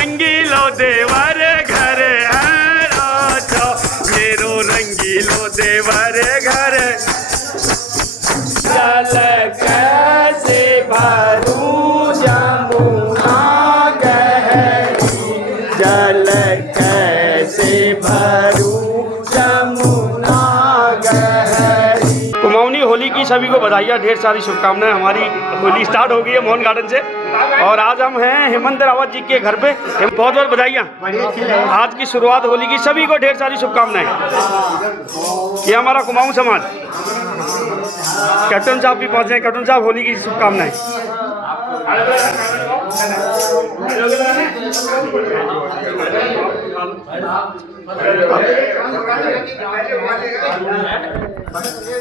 रंगीलो देवर घर राजा मेरो रंगीलो देवर घर जल कैसे भरूं जमुना गहरी जल कैसे भरूं जमुना गहरी। कुमाऊनी होली की सभी को बधाइयाँ, ढेर सारी शुभकामनाएं। हमारी होली स्टार्ट हो गई है मोहन गार्डन से और आज हम हैं हेमंत रावत जी के घर पे। बहुत बहुत बधाइयाँ, आज की शुरुआत होली की, सभी को ढेर सारी शुभकामनाएं। ये हमारा कुमाऊं समाज, कैप्टन साहब भी पहुंचे हैं। कैप्टन साहब, होली की शुभकामनाएं।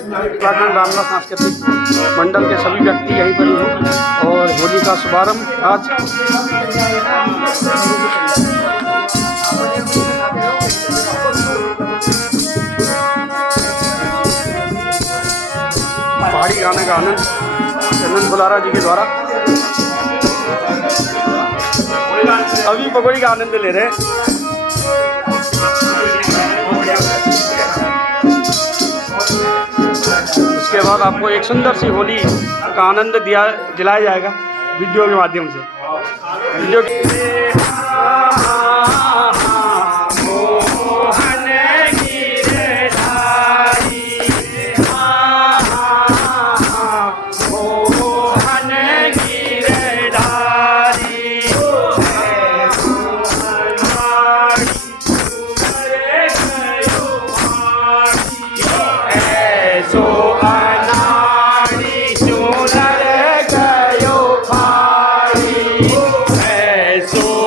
उत्तराखंड रामला सांस्कृतिक मंडल के सभी व्यक्ति यहीं पर हैं और होली का शुभारंभ आज पहाड़ी गाने का आनंद चंदन बुलारा जी के द्वारा अभी पकौड़ी का आनंद ले रहे हैं। उसके बाद आपको एक सुंदर सी होली का आनंद दिलाया जाएगा वीडियो के माध्यम से। वीडियो so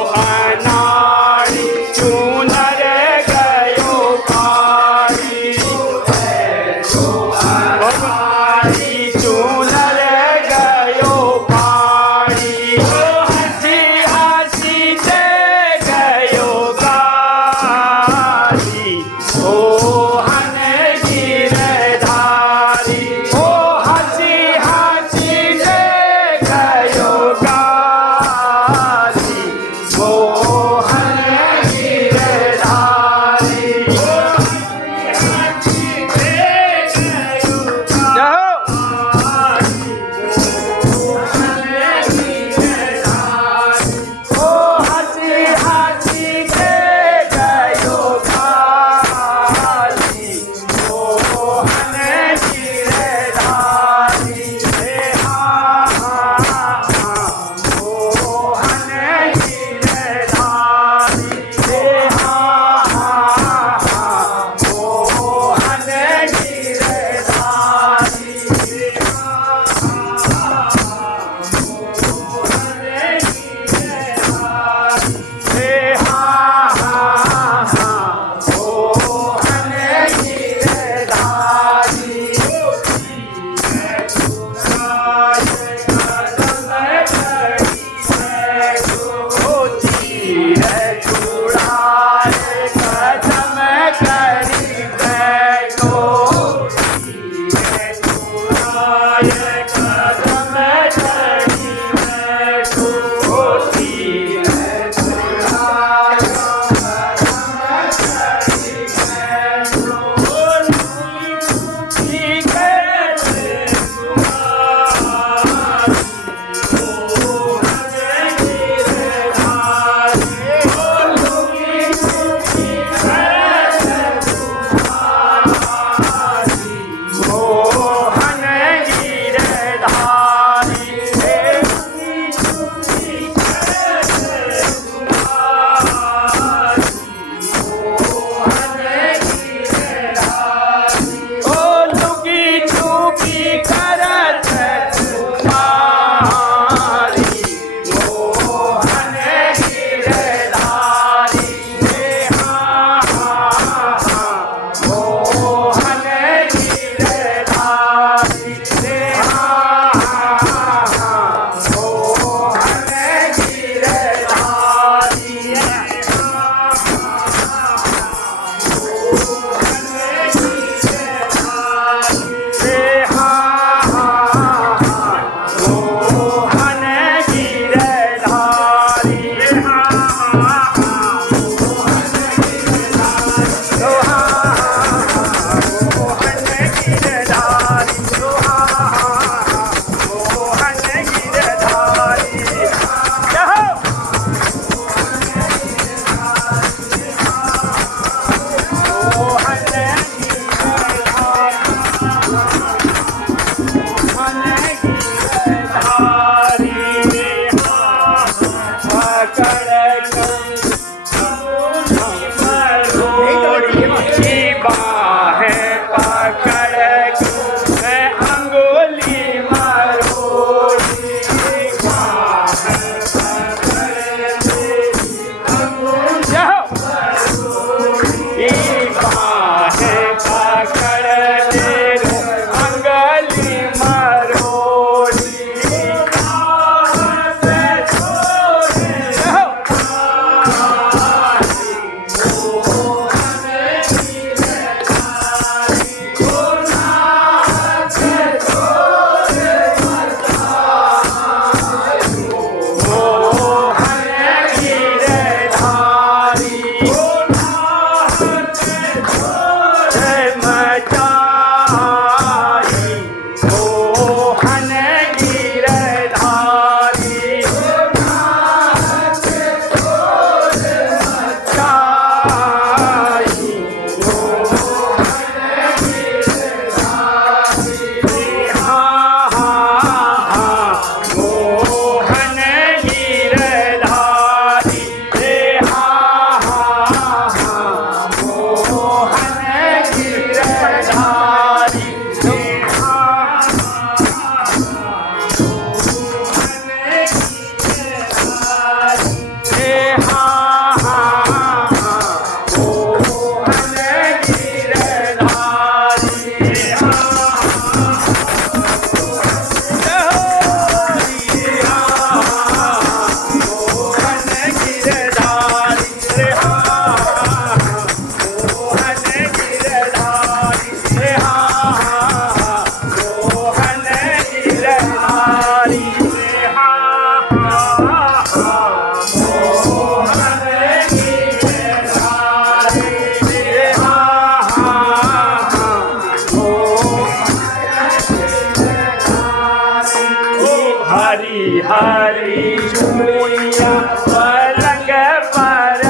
हरी चूड़िया पलंग पर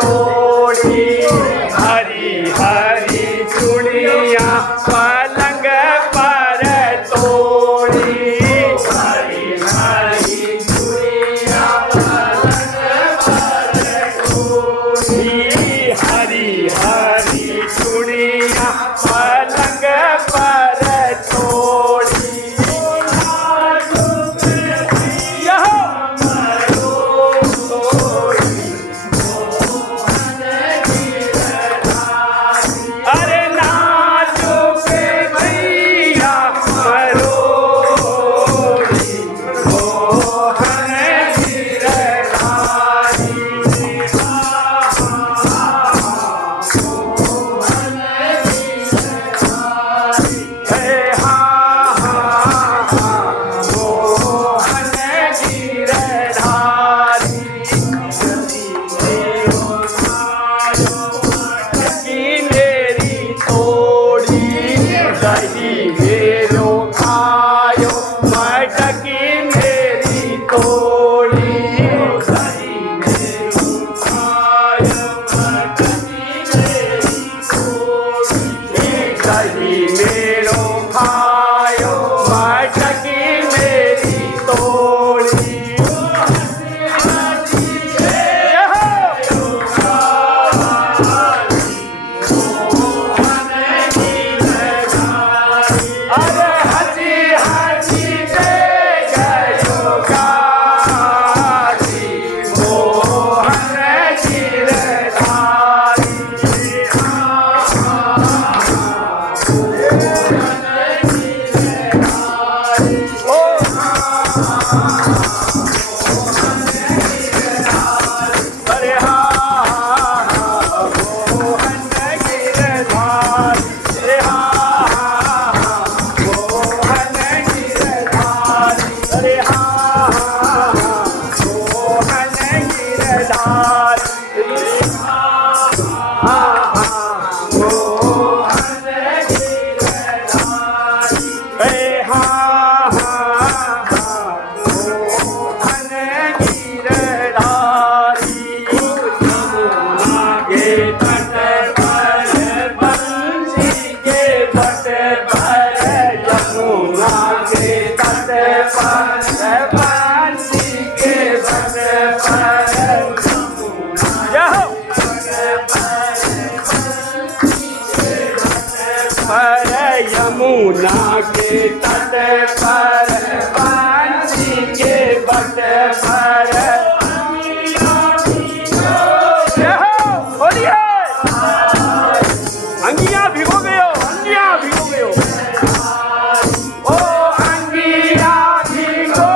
तोड़ी, हरी हरी चूड़िया पलंग पर तोड़ी, हरी हरी चूड़िया पलंग पर तोड़ी, हरी हरी चूड़िया पलंग पर तोड़ी। मोहन गिरधारी। पर बंसी के बट पर बोलिए अंगिया भिगो गयो अंगिया भिगो गयो ओ अंगिया भिगो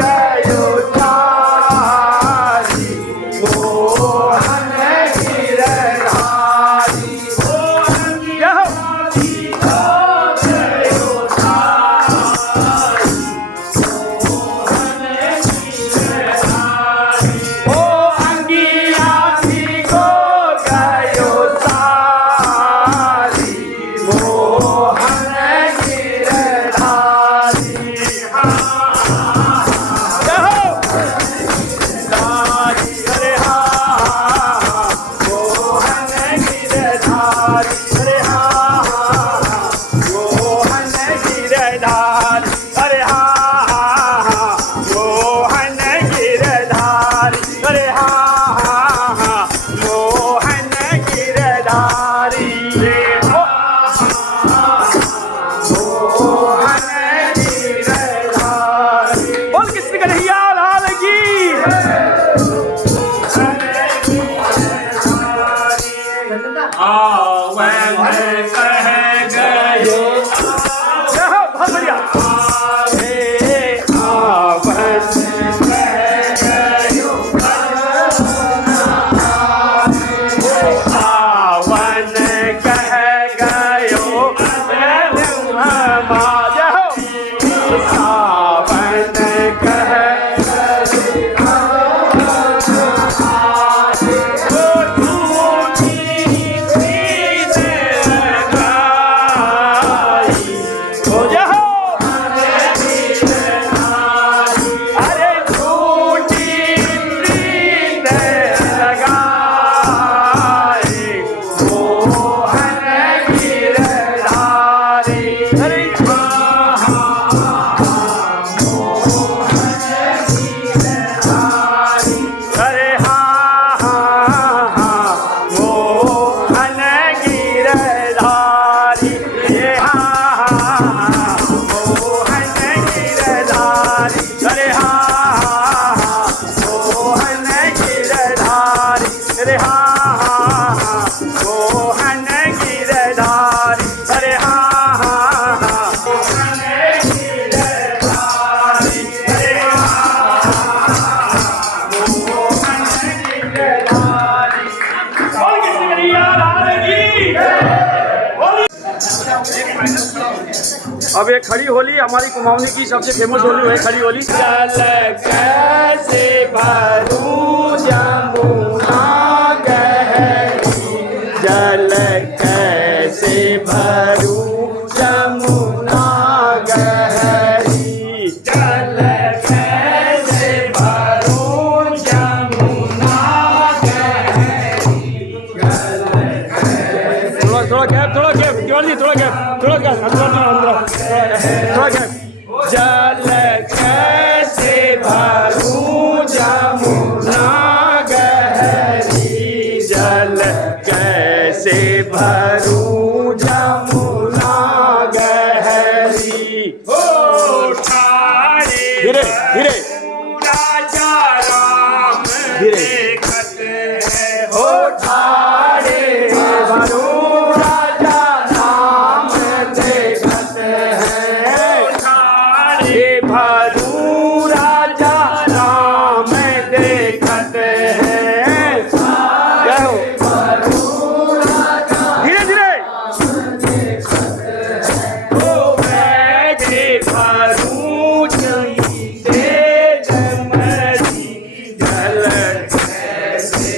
गयो तारी मोहन गिरधारी ओ अंगिया भिगो गयो तारी मोहन गिरधारी ओ अंगिया भिगो गयो तारी मोहन गिरधारी अरे हाँ मोहन गिरधारी अरे हाँ मोहन गिरधारी अरे हाँ मोहन गिरधारी अरे हाँ मोहन गिरधारी मोहन गिरधारी बोल कृष्ण कन्हैया लाल की आवन कह गयो बहुत बढ़िया आवन कह गयो आवन कह गयो सावन कह अरे झूठी प्रीत लगाई मोहन गिरधारी अरे अरे हाँ मोहन गिरधारी ये हाँ मोहन गिरधारी अरे हाँ मोहन गिरधारी अरे हाँ मोहन गिरधारी अरे हाँ मोहन गिरधारी अरे मोहन गिरधारी बोल कृष्ण कन्हैया लाल की अब ये खड़ी होली हमारी कुमाऊनी की सबसे फेमस होली है खड़ी होली जल कैसे भरूं जमुना गहरी जल कैसे भरूं जमुना गहरी जल कैसे भरूं जमुना गहरी थोड़ा गैप दिवाली थोड़ा गैप जल कैसे भरूं जमुना गहरी जल कैसे भरूं जमुना गहरी धीरे धीरे राजा राम देखत है हो ठाड़े भरूं राजा राम देखत है ठाड़े भरूं राजा राम देखत है धीरे धीरे ओ बैठे भरूं जई दे जमरी जल कैसे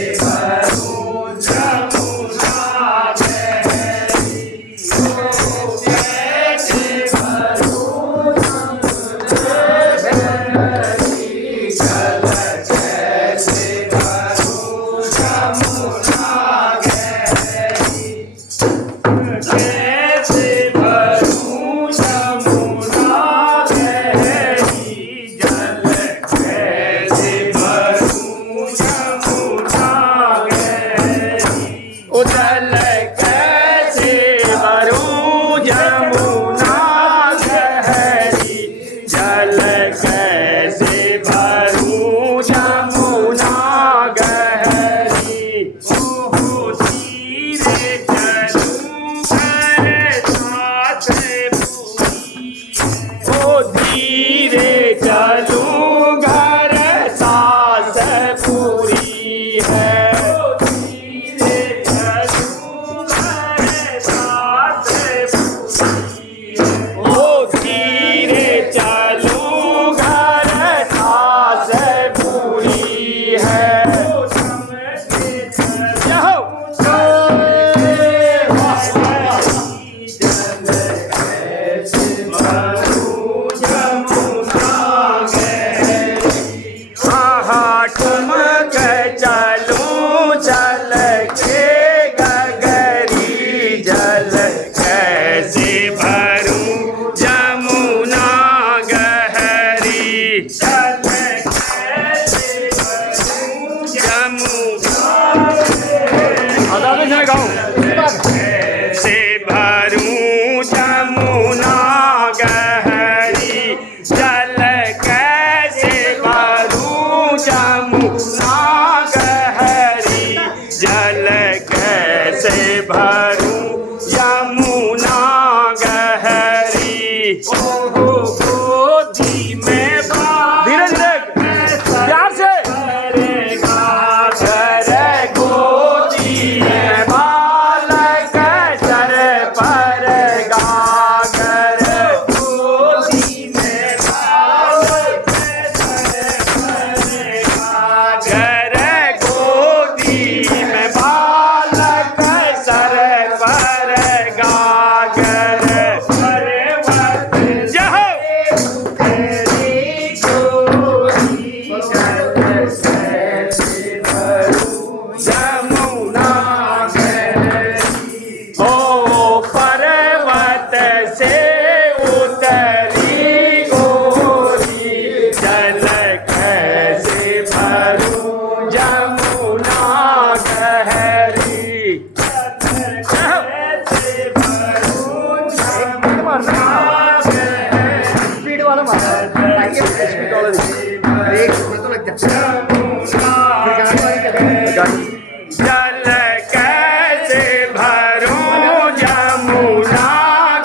जल कैसे भरूं जमुना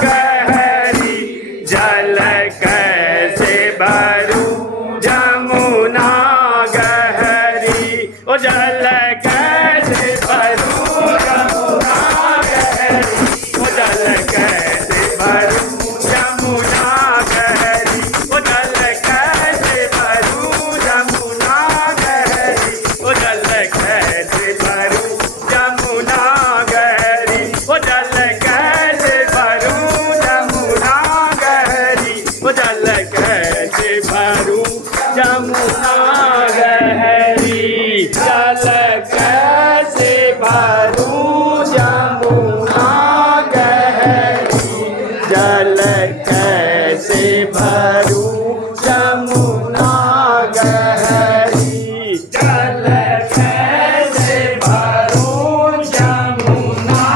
गहरी, जल कैसे भरूं जमुना गहरी, ओ जल कैसे भरूं जमुना गहरी, ओ जल कैसे भरूं जमुना गहरी, ओ जल कैसे भरूं जमुना गहरी, ओ जल कैसे भरूं जमुना गहरी, ओ जल कैसे भरूं जमुना गहरी, ओ जल कैसे भरूं जमुना गहरी, जल कैसे भरूं जमुना गहरी, जल कैसे भरूं जमुना गहरी, जल कैसे भरूं जमुना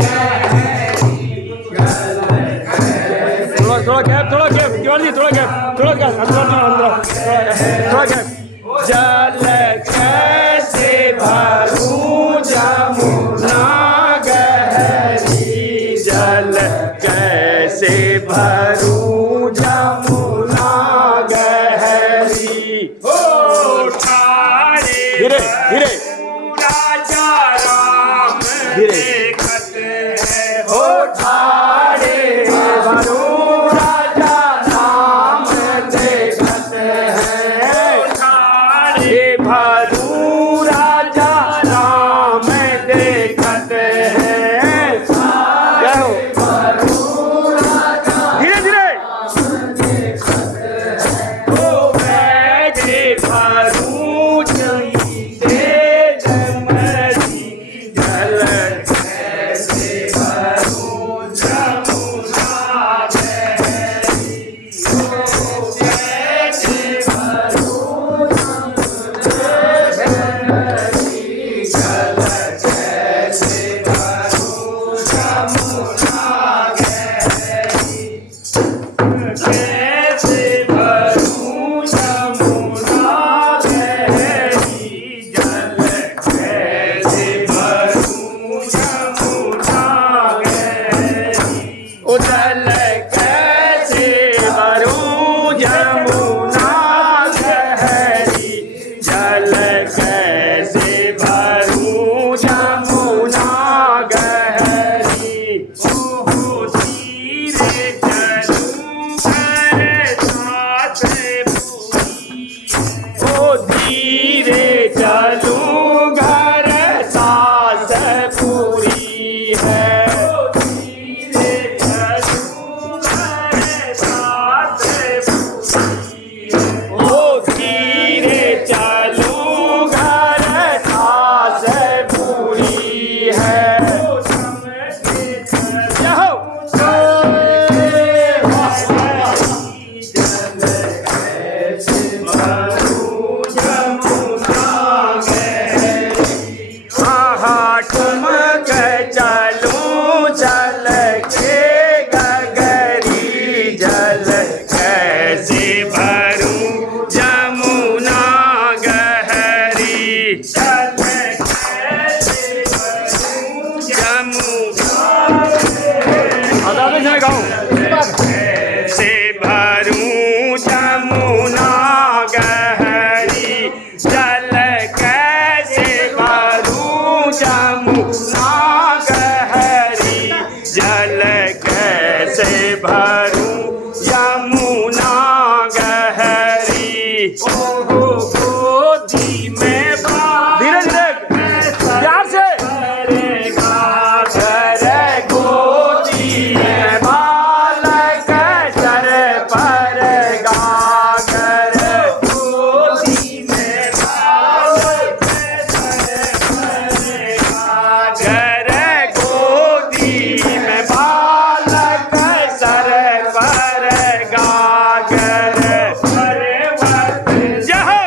गहरी, थोड़ा गैप तिवारी जी, थोड़ा गैप थोड़ा गैप जल कैसे भरूं जमुना गहरी, जल कैसे भरूं जमुना गहरी, ओ ठाणे धीरे धीरे राजा राम देखत है, ओ ठाणे भरूं राजा राम देखत है, ठाणे भरूं राजा राम देखत है, जय हो धीरे धीरे, ओ बैठे भरूं जईते जमरी, जल कैसे भरूं जमुना गहरी, ओ कैसे भरूं गहरी, जल कैसे भरूं जमुना गहरी, कैसे भरूं जमुना गहरी, जल कैसे भरूं जमुना गहरी, ओ जल कैसे भरूं जमुना गहरी, जल कैसे भरूं जमुना गहरी, ओ धीरे चलूं घर साथ पूरी, ओ धीरे चलूं घर सास पूरी है, ओ धीरे चलूं घर सास पूरी है, ओ धीरे चलूं घर सास पूरी है, ओ समझे चलूं जल कैसे भरूं जमुना गहरी, आहा ठुमक चलूं चल के गगरी, जल कैसे भरूं जमुना गहरी, जल कैसे भरूं जमुना कैसे भरूं जमुना गहरी, जल कैसे भरूं जमुना गहरी, जल कैसे भरूं जमुना गहरी, ओ गोदी में धीरे धीरे प्यार से घर गोदी में बालक चर पर गागर, गोदी में बालक चर पर गागर, गोदी में बालक सर पर गागर, पर्वत जहो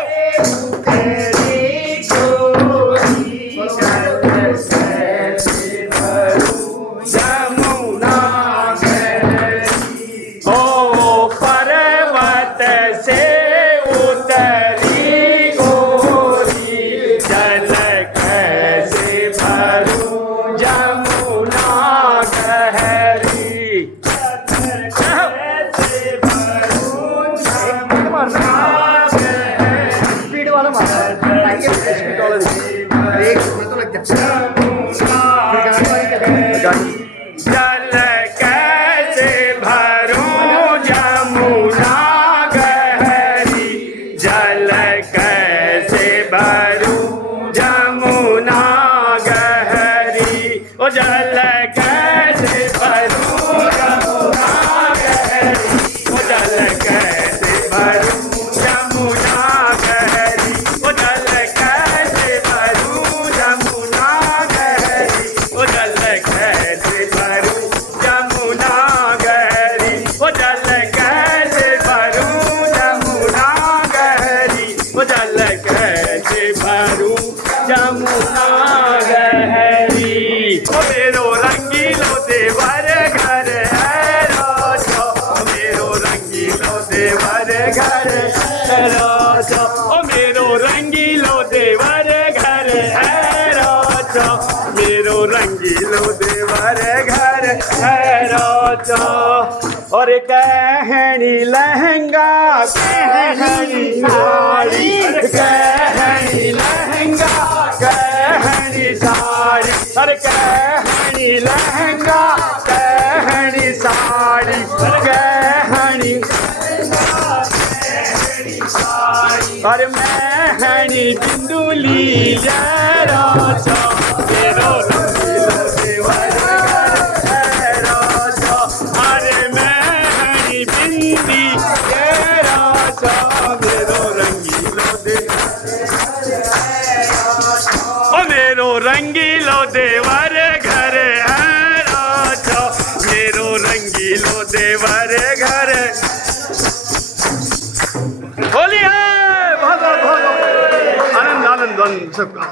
तेरी गोदी जल कैसे भरूं जमुना गहरी, ओ पर्वत से उतरी गोरी, जल अरे तो लग जा जल कैसे भरूं जमुना गहरी जल कैसे भरूं जमुना गहरी ओ जल कैसे भरूं जमुना गहरी ओ जल कैसे भरूं जमुना गहरी ओ जल कैसे भरूं जमुना गहरी ओ जल कैसे भरूं जमुना गहरी ओ जल कैसे भरूं जमुना गहरी ओ जल कैसे भरूं जमुना गहरी ओ मेरो रंगीलो देवर घर है रोजो मेरो रंगीलो देवर घर है रोजो ओ मेरो रंगीलो देवर घर है रोजो मेरो रंगीलो देवर घर है रोजो और कहनी लहंगा कहनी साड़ी कहनी लहंगा कहनी साड़ी अरे कहनी लहंगा कहनी साड़ी कहनी अरे महनी बिंदुली राजा मेरो रंगीलो देवर घर है राजा अरे महनी बिंदी राजा मेरो रंगीलो मेरो रंगीलो देवर घर है राजा मेरो रंगीलो देवर घर होली है बहुत बहुत आनंद आनंद सबका।